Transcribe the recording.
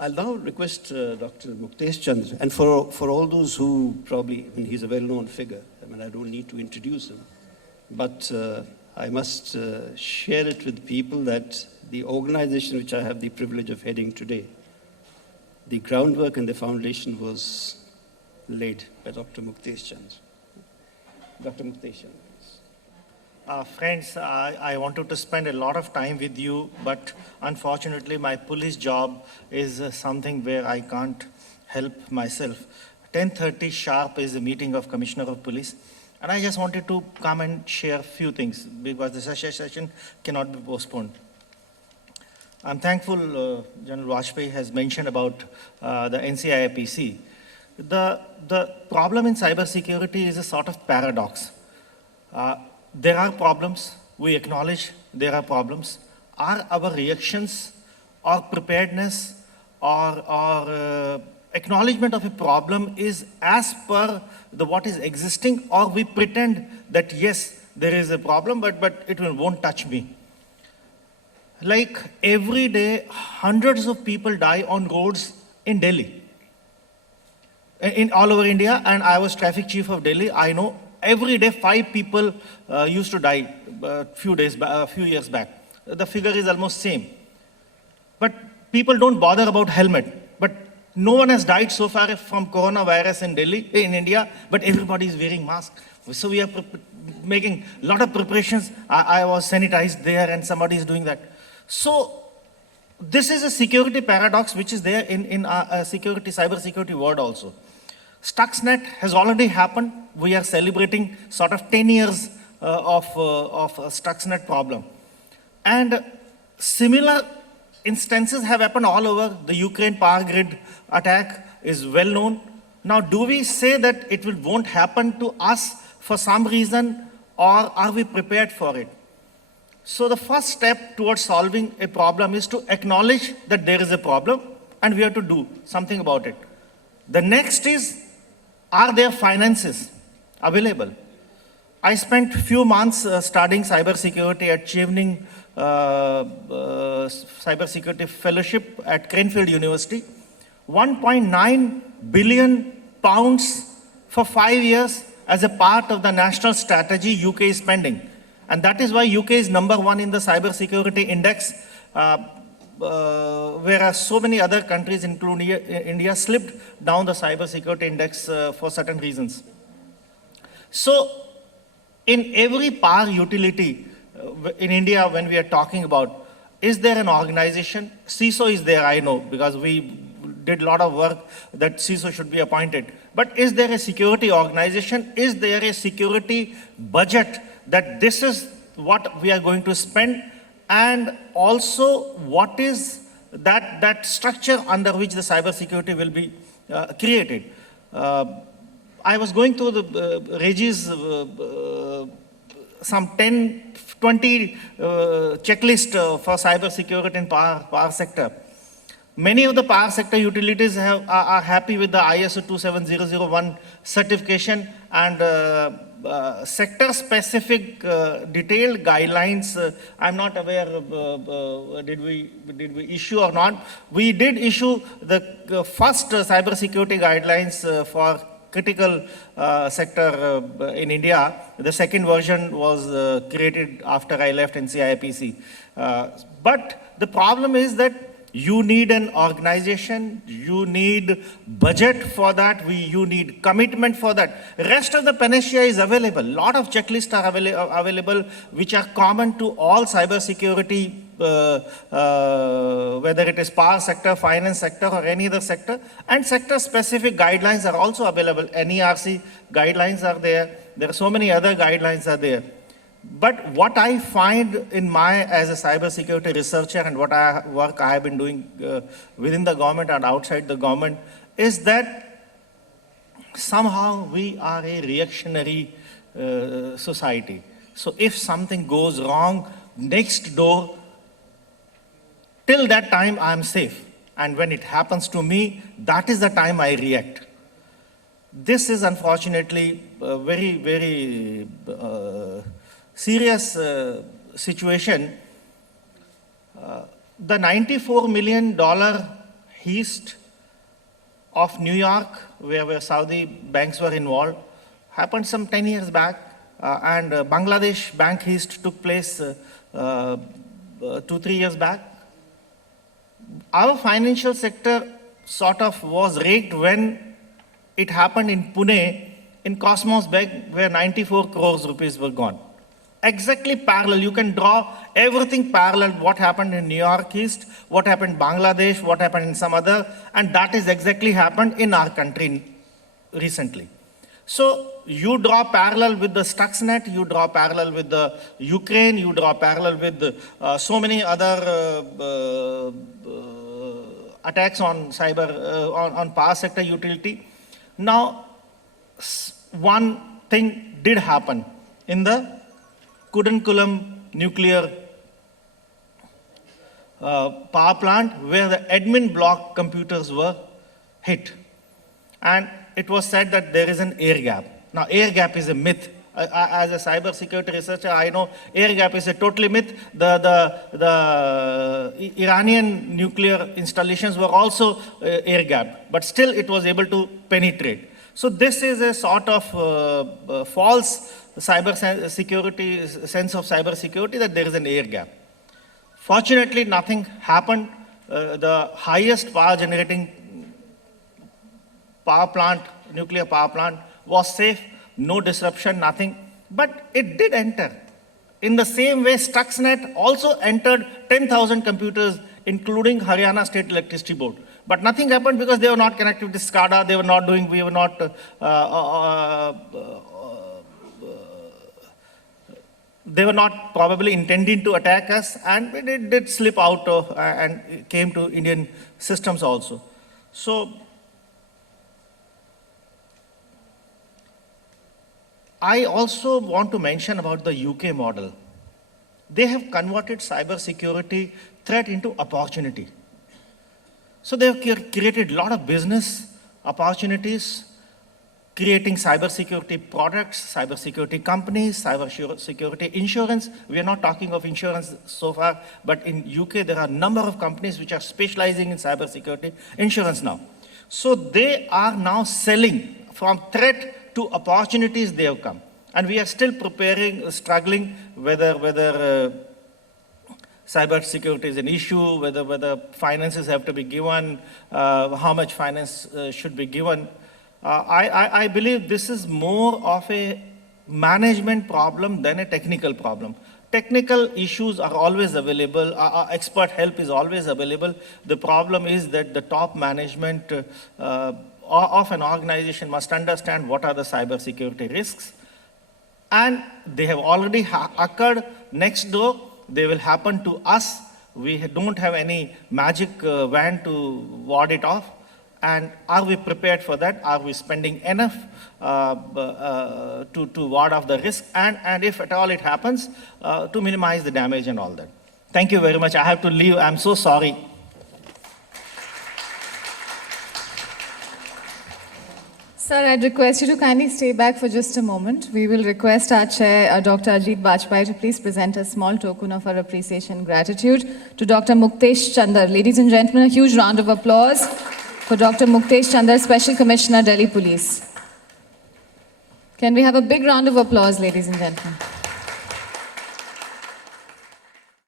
I'll now request Dr. Muktesh Chandra, and for all those who probably, he's a well-known figure. I don't need to introduce him, but I must share it with people that the organization which I have the privilege of heading today, the groundwork and the foundation was laid by Dr. Muktesh Chandra. Dr. Muktesh Chandra. Friends, I wanted to spend a lot of time with you, but unfortunately my police job is something where I can't help myself. 10:30 sharp is the meeting of Commissioner of Police, and I just wanted to come and share a few things because the session cannot be postponed. I'm thankful General Vajpayee has mentioned about the NCIIPC. The problem in cybersecurity is a sort of paradox. There are problems, we acknowledge there are problems. Are our reactions or preparedness or acknowledgement of a problem is as per what is existing, or we pretend that yes, there is a problem, but it won't touch me. Like every day, hundreds of people die on roads in Delhi, in all over India, and I was traffic chief of Delhi. I know every day 5 people used to die a few years back. The figure is almost same. But people don't bother about helmet. But no one has died so far from coronavirus in Delhi, in India, but everybody is wearing masks. So we are making a lot of preparations. I was sanitized there and somebody is doing that. So this is a security paradox which is there in cybersecurity world also. Stuxnet has already happened. We are celebrating sort of 10 years of Stuxnet problem. And similar instances have happened all over. The Ukraine power grid attack is well known. Now, do we say that it won't happen to us for some reason, or are we prepared for it? So the first step towards solving a problem is to acknowledge that there is a problem and we have to do something about it. The next is, are there finances available? I spent few months studying cybersecurity at Chevening Cybersecurity Fellowship at Cranfield University. 1.9 billion pounds for 5 years as a part of the national strategy UK is spending. And that is why UK is #1 in the cybersecurity index, whereas so many other countries, including India, slipped down the cybersecurity index for certain reasons. So in every power utility in India, when we are talking about, is there an organization? CISO is there, I know, because we did a lot of work that CISO should be appointed. But is there a security organization? Is there a security budget that this is what we are going to spend? And also, what is that structure under which the cybersecurity will be created? I was going through the Reggie's some 10, 20 checklist for cybersecurity in power sector. Many of the power sector utilities are happy with the ISO 27001 certification and sector-specific detailed guidelines. I'm not aware of, did we issue or not. We did issue the first cybersecurity guidelines for critical sector in India. The second version was created after I left NCIIPC. But the problem is that you need an organization, you need budget for that, you need commitment for that. Rest of the panacea is available. A lot of checklists are available which are common to all cybersecurity, whether it is power sector, finance sector, or any other sector. And sector-specific guidelines are also available. NERC guidelines are there. There are so many other guidelines are there. But what I find in as a cybersecurity researcher and what work I have been doing within the government and outside the government is that somehow we are a reactionary society. So if something goes wrong, next door, till that time I am safe. And when it happens to me, that is the time I react. This is unfortunately very, very serious situation. The $94 million east of New York, where Saudi banks were involved, happened some 10 years back, and Bangladesh Bank East took place 2-3 years back. Our financial sector sort of was rigged when it happened in Pune, in Cosmos Bank, where 94 crores rupees were gone. Exactly parallel. You can draw everything parallel. What happened in New York East, what happened in Bangladesh, what happened in some other, and that is exactly happened in our country recently. So you draw parallel with the Stuxnet, you draw parallel with the Ukraine, you draw parallel with so many other attacks on cyber, on power sector utility. Now, one thing did happen in the Kudankulam nuclear power plant, where the admin block computers were hit. And it was said that there is an air gap. Now, air gap is a myth. As a cyber security researcher, I know air gap is a totally myth. The Iranian nuclear installations were also air gap, but still it was able to penetrate. So this is a sort of false cyber security, sense of cyber security, that there is an air gap. Fortunately, nothing happened. The highest power generating power plant, nuclear power plant, was safe, no disruption, nothing. But it did enter. In the same way, Stuxnet also entered 10,000 computers, including Haryana State Electricity Board. But nothing happened because they were not connected to SCADA, they were not doing, we were not, they were not probably intending to attack us, and it did slip out and came to Indian systems also. So, I also want to mention about the UK model. They have converted cybersecurity threat into opportunity. So they have created a lot of business opportunities, creating cybersecurity products, cybersecurity companies, cybersecurity insurance. We are not talking of insurance so far, but in UK there are a number of companies which are specializing in cybersecurity insurance now. So they are now selling from threat to opportunities they have come. And we are still preparing, struggling whether cyber security is an issue, whether finances have to be given, how much finance should be given. I believe this is more of a management problem than a technical problem. Technical issues are always available, expert help is always available. The problem is that the top management of an organization must understand what are the cybersecurity risks. And they have already occurred next door. They will happen to us. We don't have any magic wand to ward it off. And are we prepared for that? Are we spending enough to ward off the risk? And if at all it happens, to minimize the damage and all that. Thank you very much. I have to leave. I'm so sorry. Sir, I'd request you to kindly stay back for just a moment. We will request our chair, Dr. Ajit Bajpai, to please present a small token of our appreciation and gratitude to Dr. Muktesh Chandar. Ladies and gentlemen, a huge round of applause for Dr. Muktesh Chandar, Special Commissioner, Delhi Police. Can we have a big round of applause, ladies and gentlemen?